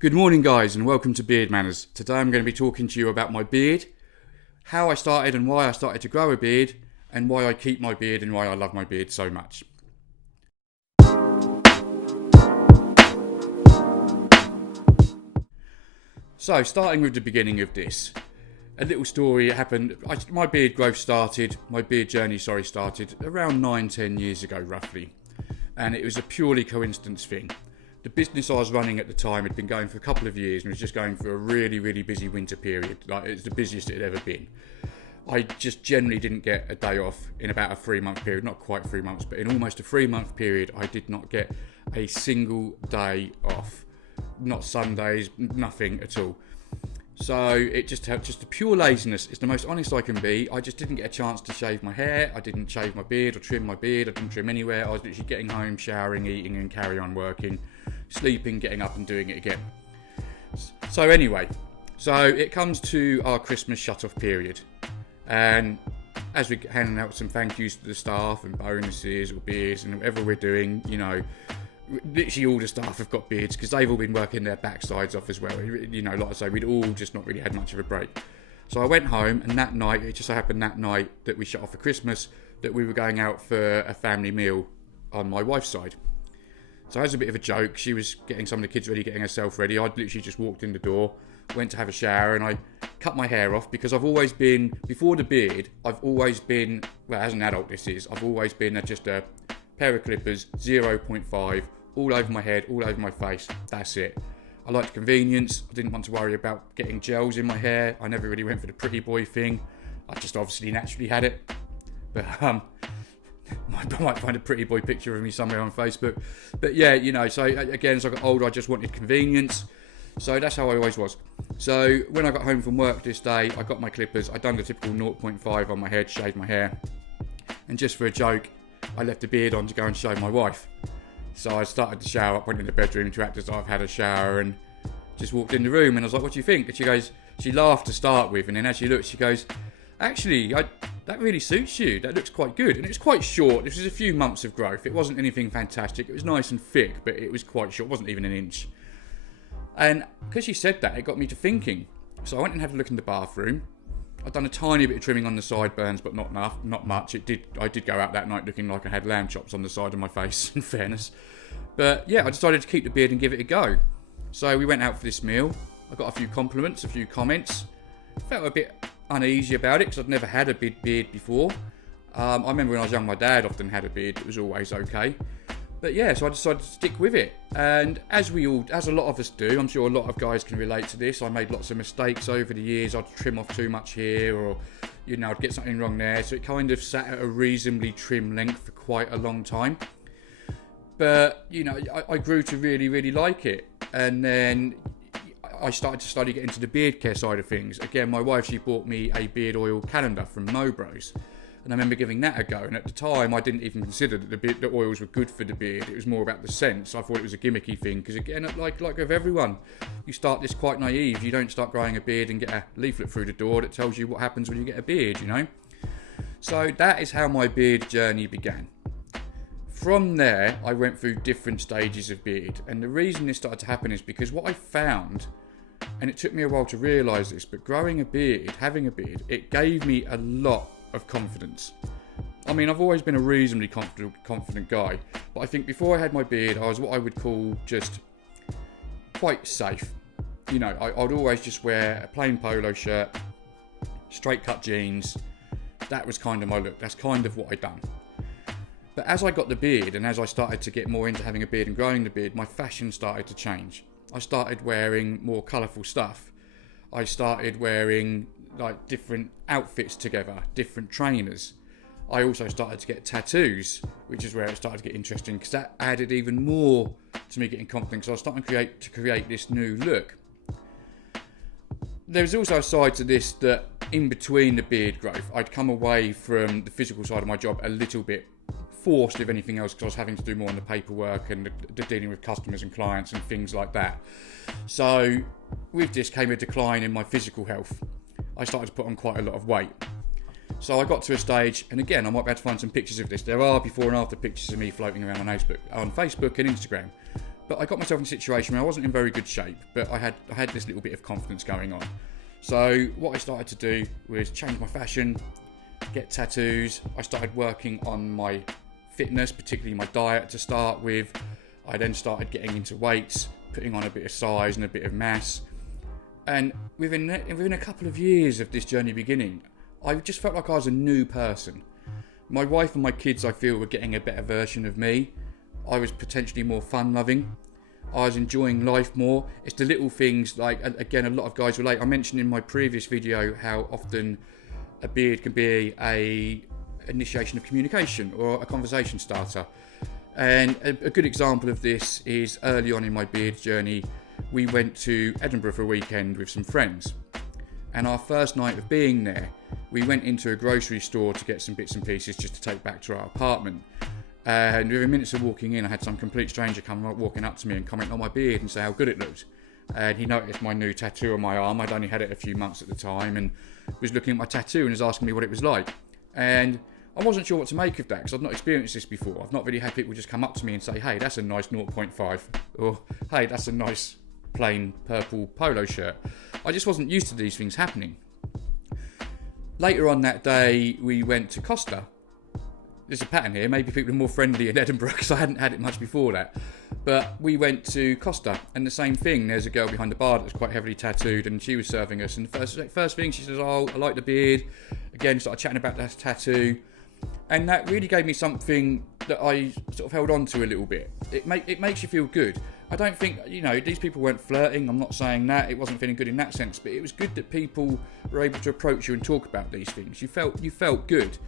Good morning, guys, and welcome to Beard Manners. Today I'm going to be talking to you about my beard, how I started and why I started to grow a beard, and why I keep my beard and why I love my beard so much. So, starting with the beginning of this, a little story happened. My beard journey started around 9-10 years ago, roughly, and it was a purely coincidence thing. The business I was running at the time had been going for a couple of years and was just going for a really, really busy winter period. Like, it's the busiest it had ever been. I just generally didn't get a day off in about a 3-month period, not quite 3 months, but in almost a 3-month period, I did not get a single day off. Not Sundays, nothing at all. So it just a pure laziness. It's the most honest I can be. I just didn't get a chance to shave my hair. I didn't shave my beard or trim my beard. I didn't trim anywhere. I was literally getting home, showering, eating, and carry on working, sleeping, getting up and doing it again. So anyway, it comes to our Christmas shut-off period. And as we're handing out some thank yous to the staff and bonuses or beards and whatever we're doing, literally all the staff have got beards because they've all been working their backsides off as well. Like I say, we'd all just not really had much of a break. So I went home, and that night, it just so happened that night that we shut off for Christmas, that we were going out for a family meal on my wife's side. So as a bit of a joke, she was getting some of the kids ready, getting herself ready. I'd literally just walked in the door, went to have a shower, and I cut my hair off because I've always been, before the beard, as an adult I've always been just a pair of clippers, 0.5, all over my head, all over my face. That's it. I liked convenience. I didn't want to worry about getting gels in my hair. I never really went for the pretty boy thing. I just obviously naturally had it. But I might find a pretty boy picture of me somewhere on Facebook. But yeah, so again, as I got older, I just wanted convenience. So that's how I always was. So when I got home from work this day, I got my clippers. I'd done the typical 0.5 on my head, shaved my hair. And just for a joke, I left the beard on to go and show my wife. So I started to shower up, went in the bedroom to act as though I've had a shower, and just walked in the room, and I was like, what do you think? And she laughed to start with, and then as she looked, she goes, actually, that really suits you. That looks quite good. And it was quite short. This was a few months of growth. It wasn't anything fantastic. It was nice and thick, but it was quite short. It wasn't even an inch. And because she said that, it got me to thinking. So I went and had a look in the bathroom. I'd done a tiny bit of trimming on the sideburns, but not enough, not much. I did go out that night looking like I had lamb chops on the side of my face, in fairness. But yeah, I decided to keep the beard and give it a go. So we went out for this meal. I got a few compliments, a few comments. Felt a bit uneasy about it because I'd never had a big beard before. I remember when I was young, my dad often had a beard. It was always okay. But yeah, so I decided to stick with it. And as a lot of us do, I'm sure a lot of guys can relate to this. I made lots of mistakes over the years. I'd trim off too much here, or I'd get something wrong there. So it kind of sat at a reasonably trim length for quite a long time. But I grew to really, really like it. And then I started to slowly get into the beard care side of things. Again, my wife, she bought me a beard oil calendar from No Bros. And I remember giving that a go. And at the time, I didn't even consider that the oils were good for the beard. It was more about the scent. So I thought it was a gimmicky thing. Because again, like with everyone, you start this quite naive. You don't start growing a beard and get a leaflet through the door that tells you what happens when you get a beard, So that is how my beard journey began. From there, I went through different stages of beard. And the reason this started to happen is because what I found, and it took me a while to realise this, but growing a beard, having a beard, it gave me a lot of confidence. I mean, I've always been a reasonably confident guy, but I think before I had my beard, I was what I would call just quite safe. I'd always just wear a plain polo shirt, straight cut jeans. That was kind of my look. That's kind of what I'd done. But as I got the beard, and as I started to get more into having a beard and growing the beard, my fashion started to change. I started wearing more colourful stuff. I started wearing different outfits together, different trainers. I also started to get tattoos, which is where it started to get interesting because that added even more to me getting confident. So I was starting to create this new look. There was also a side to this that in between the beard growth, I'd come away from the physical side of my job a little bit forced, if anything else, because I was having to do more on the paperwork and the dealing with customers and clients and things like that. So with this came a decline in my physical health. I started to put on quite a lot of weight. So I got to a stage, and again, I might be able to find some pictures of this. There are before and after pictures of me floating around on Facebook and Instagram. But I got myself in a situation where I wasn't in very good shape, but I had this little bit of confidence going on. So what I started to do was change my fashion, get tattoos. I started working on my fitness, particularly my diet to start with. I then started getting into weights, putting on a bit of size and a bit of mass. And within a couple of years of this journey beginning, I just felt like I was a new person. My wife and my kids, I feel, were getting a better version of me. I was potentially more fun-loving. I was enjoying life more. It's the little things, like, again, a lot of guys relate. I mentioned in my previous video how often a beard can be a initiation of communication or a conversation starter. And a good example of this is early on in my beard journey, we went to Edinburgh for a weekend with some friends. And our first night of being there, we went into a grocery store to get some bits and pieces just to take back to our apartment. And within minutes of walking in, I had some complete stranger walking up to me and comment on my beard and say how good it looked. And he noticed my new tattoo on my arm. I'd only had it a few months at the time, and was looking at my tattoo and was asking me what it was like. And I wasn't sure what to make of that because I've not experienced this before. I've not really had people just come up to me and say, hey, that's a nice 0.5, or hey, that's a nice plain purple polo shirt. I just wasn't used to these things happening. Later on that day, we went to Costa. There's a pattern here. Maybe people are more friendly in Edinburgh because I hadn't had it much before that. But we went to Costa, and the same thing. There's a girl behind the bar that was quite heavily tattooed, and she was serving us. And the first thing she says, "Oh, I like the beard." Again, started chatting about that tattoo, and that really gave me something that I sort of held on to a little bit. It makes you feel good. I don't think, these people weren't flirting. I'm not saying that. It wasn't feeling good in that sense, but it was good that people were able to approach you and talk about these things. You felt good.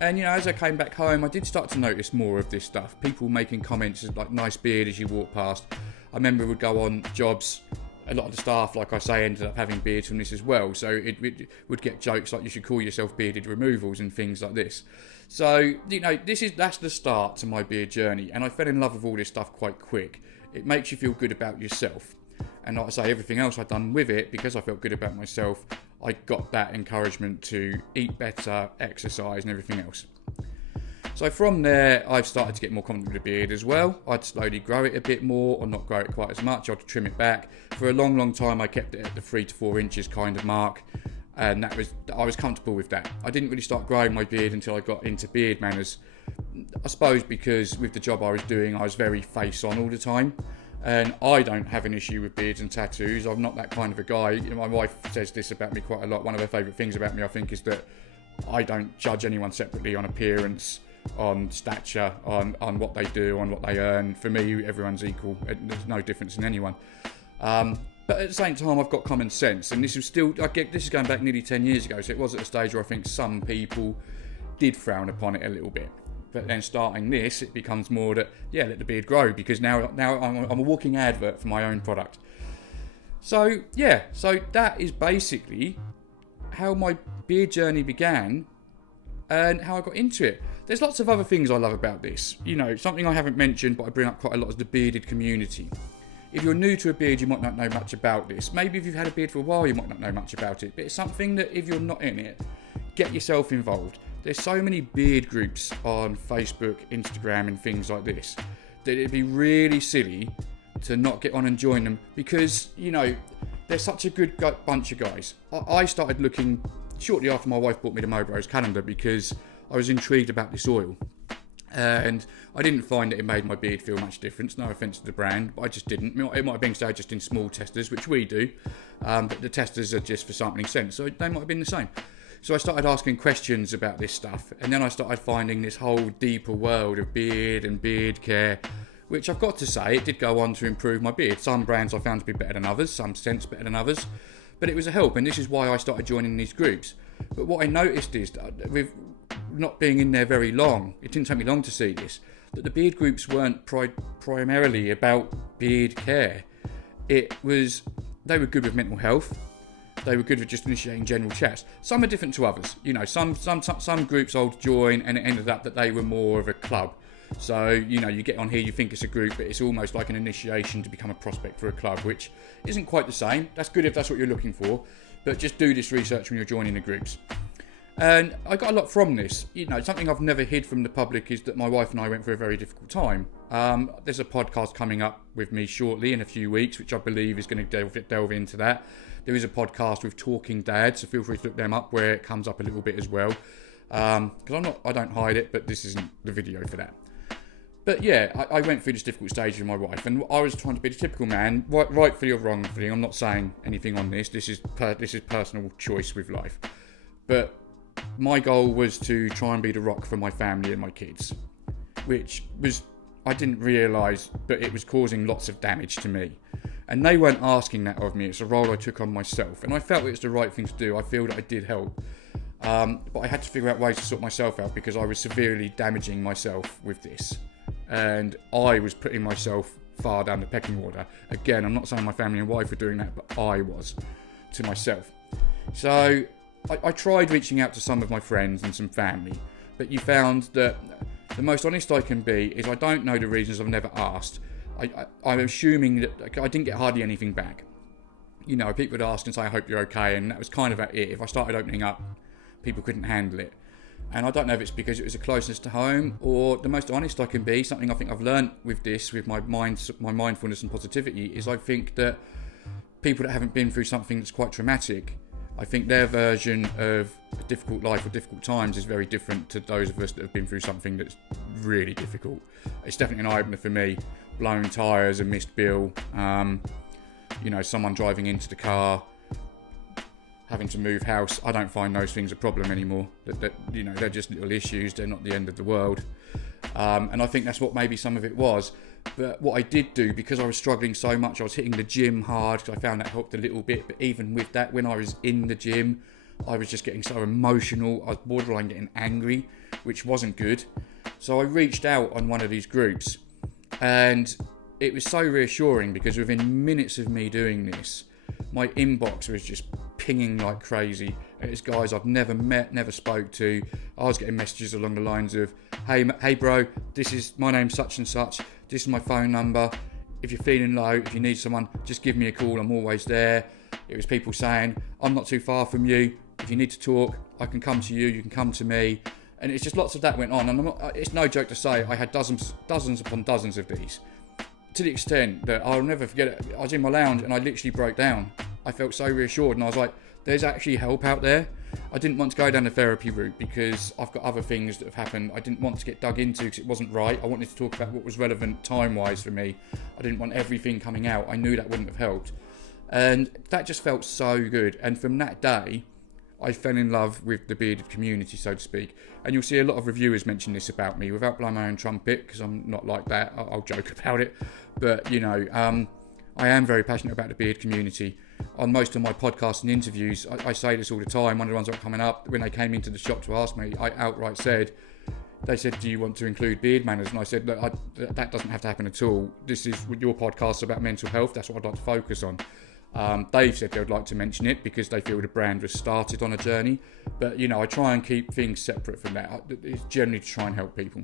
And, as I came back home, I did start to notice more of this stuff. People making comments like, nice beard as you walk past. I remember we'd go on jobs. A lot of the staff, like I say, ended up having beards from this as well. So it would get jokes like you should call yourself bearded removals and things like this. So, that's the start to my beard journey. And I fell in love with all this stuff quite quick. It makes you feel good about yourself. And like I say, everything else I'd done with it, because I felt good about myself, I got that encouragement to eat better, exercise and everything else. So from there, I've started to get more confident with the beard as well. I'd slowly grow it a bit more, or not grow it quite as much. I'd trim it back. For a long, long time, I kept it at the 3 to 4 inches kind of mark. And I was comfortable with that. I didn't really start growing my beard until I got into beard manners. I suppose because with the job I was doing, I was very face on all the time. And I don't have an issue with beards and tattoos. I'm not that kind of a guy. My wife says this about me quite a lot. One of her favourite things about me, I think, is that I don't judge anyone separately on appearance, on stature, on what they do, on what they earn. For me, everyone's equal. There's no difference in anyone. But at the same time, I've got common sense. And this is going back nearly 10 years ago. So it was at a stage where I think some people did frown upon it a little bit. But then starting this, it becomes more that, let the beard grow, because now I'm a walking advert for my own product. So that is basically how my beard journey began and how I got into it. There's lots of other things I love about this. Something I haven't mentioned, but I bring up quite a lot, is the bearded community. If you're new to a beard, you might not know much about this. Maybe if you've had a beard for a while, you might not know much about it. But it's something that if you're not in it, get yourself involved. There's so many beard groups on Facebook, Instagram and things like this that it'd be really silly to not get on and join them, because, they're such a good bunch of guys. I started looking shortly after my wife bought me the Mobros calendar because I was intrigued about this oil. And I didn't find that it made my beard feel much difference. No offence to the brand, but I just didn't. It might have been so just in small testers, which we do. But the testers are just for sampling scents, so they might have been the same. So I started asking questions about this stuff, and then I started finding this whole deeper world of beard and beard care, which I've got to say, it did go on to improve my beard. Some brands I found to be better than others, some scents better than others, but it was a help, and this is why I started joining these groups. But what I noticed is that with not being in there very long, it didn't take me long to see this, that the beard groups weren't primarily about beard care. They were good with mental health. They were good with just initiating general chats. Some are different to others. Some groups I'll join, and it ended up that they were more of a club. So, you get on here, you think it's a group, but it's almost like an initiation to become a prospect for a club, which isn't quite the same. That's good if that's what you're looking for, but just do this research when you're joining the groups. And I got a lot from this. You know, something I've never hid from the public is that my wife and I went through a very difficult time. There's a podcast coming up with me shortly in a few weeks, which I believe is going to delve into that. There is a podcast with Talking Dad, so feel free to look them up where it comes up a little bit as well. Because I don't hide it, but this isn't the video for that. But yeah, I went through this difficult stage with my wife, and I was trying to be the typical man, rightfully or wrongfully. I'm not saying anything on this. This is personal choice with life. But my goal was to try and be the rock for my family and my kids, which was, I didn't realise, but it was causing lots of damage to me. And they weren't asking that of me. It's a role I took on myself, and I felt it was the right thing to do. I feel that I did help. But I had to figure out ways to sort myself out because I was severely damaging myself with this. And I was putting myself far down the pecking order. Again, I'm not saying my family and wife were doing that, but I was to myself. So I tried reaching out to some of my friends and some family, but you found that the most honest I can be is I don't know the reasons. I've never asked. I'm assuming that I didn't get hardly anything back. You know, people would ask and say, I hope you're okay, and that was kind of it. If I started opening up, people couldn't handle it. And I don't know if it's because it was a closeness to home, or the most honest I can be, something I think I've learned with this, with my mindfulness and positivity, is I think that people that haven't been through something that's quite traumatic, I think their version of a difficult life or difficult times is very different to those of us that have been through something that's really difficult. It's definitely an eye-opener for me. Blown tyres, a missed bill, you know, someone driving into the car, having to move house. I don't find those things a problem anymore. That you know, they're just little issues. They're not the end of the world. And I think that's what maybe some of it was. But what I did do, because I was struggling so much, I was hitting the gym hard, because I found that helped a little bit. But even with that, when I was in the gym, I was just getting so emotional. I was borderline getting angry, which wasn't good. So I reached out on one of these groups, and it was so reassuring because within minutes of me doing this, my inbox was just pinging like crazy. It's guys I've never met, never spoke to. I was getting messages along the lines of, hey bro, my name's such and such. This is my phone number. If you're feeling low, if you need someone, just give me a call. I'm always there. It was people saying, I'm not too far from you. If you need to talk, I can come to you. You can come to me. And it's just lots of that went on. And it's no joke to say I had dozens upon dozens of these. To the extent that I'll never forget it. I was in my lounge and I literally broke down. I felt so reassured, and I was like, there's actually help out there. I didn't want to go down the therapy route because I've got other things that have happened I didn't want to get dug into because it wasn't right. I wanted to talk about what was relevant time-wise for me. I didn't want everything coming out. I knew that wouldn't have helped. And that just felt so good. And from that day, I fell in love with the bearded community, so to speak. And you'll see a lot of reviewers mention this about me without blowing my own trumpet, because I'm not like that. I'll joke about it. But, you know, I am very passionate about the beard community. On most of my podcasts and interviews, I say this all the time. One of the ones that are coming up, when they came into the shop to ask me, I outright said, they said, do you want to include beard manners? And I said, look, that doesn't have to happen at all. This is your podcast about mental health. That's what I'd like to focus on. They've said they would like to mention it because they feel the brand was started on a journey. But, you know, I try and keep things separate from that. It's generally to try and help people.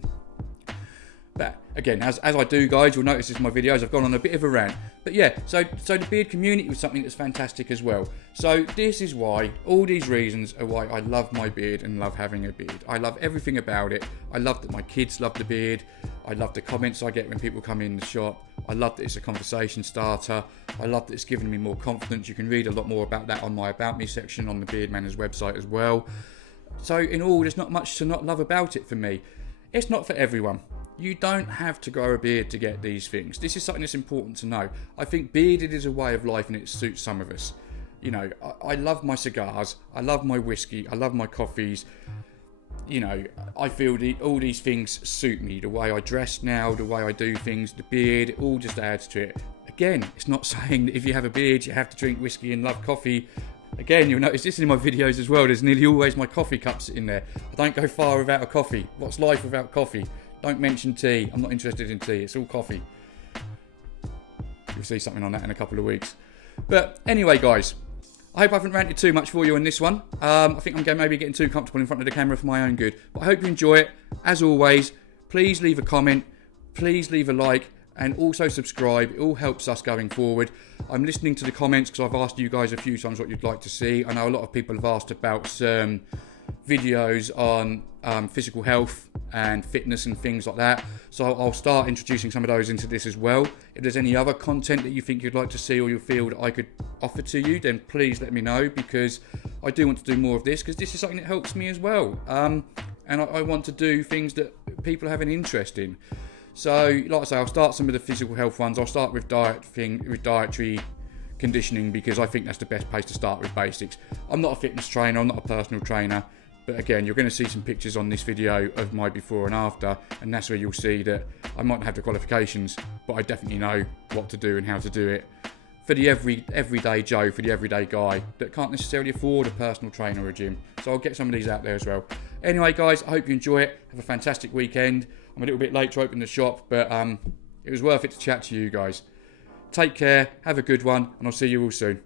But again, as I do, guys, you'll notice in my videos I've gone on a bit of a rant. But yeah, so the beard community was something that's fantastic as well. So this is why, all these reasons are why I love my beard and love having a beard. I love everything about it. I love that my kids love the beard. I love the comments I get when people come in the shop. I love that it's a conversation starter. I love that it's given me more confidence. You can read a lot more about that on my About Me section on the Beard Manners website as well. So in all, there's not much to not love about it for me. It's not for everyone. You don't have to grow a beard to get these things. This is something that's important to know. I think bearded is a way of life and it suits some of us. You know, I love my cigars. I love my whiskey. I love my coffees. You know, I feel all these things suit me. The way I dress now, the way I do things, the beard, it all just adds to it. Again, it's not saying that if you have a beard, you have to drink whiskey and love coffee. Again, you'll notice this in my videos as well. There's nearly always my coffee cups in there. I don't go far without a coffee. What's life without coffee? Don't mention tea. I'm not interested in tea. It's all coffee. You'll see something on that in a couple of weeks. But anyway, guys, I hope I haven't ranted too much for you on this one. I think I'm maybe getting too comfortable in front of the camera for my own good. But I hope you enjoy it. As always, please leave a comment. Please leave a like. And also subscribe. It all helps us going forward. I'm listening to the comments because I've asked you guys a few times what you'd like to see. I know a lot of people have asked about videos on physical health and fitness and things like that. So I'll start introducing some of those into this as well. If there's any other content that you think you'd like to see or you feel that I could offer to you, then please let me know, because I do want to do more of this, because this is something that helps me as well. And I want to do things that people have an interest in. So, like I say, I'll start some of the physical health ones. I'll start with dietary conditioning, because I think that's the best place to start with basics. I'm not a fitness trainer, I'm not a personal trainer, but again, you're going to see some pictures on this video of my before and after, and that's where you'll see that I might not have the qualifications, but I definitely know what to do and how to do it for the everyday Joe, for the everyday guy that can't necessarily afford a personal trainer or a gym. So I'll get some of these out there as well. Anyway, guys, I hope you enjoy it. Have a fantastic weekend. I'm a little bit late to open the shop, but it was worth it to chat to you guys. Take care, have a good one, and I'll see you all soon.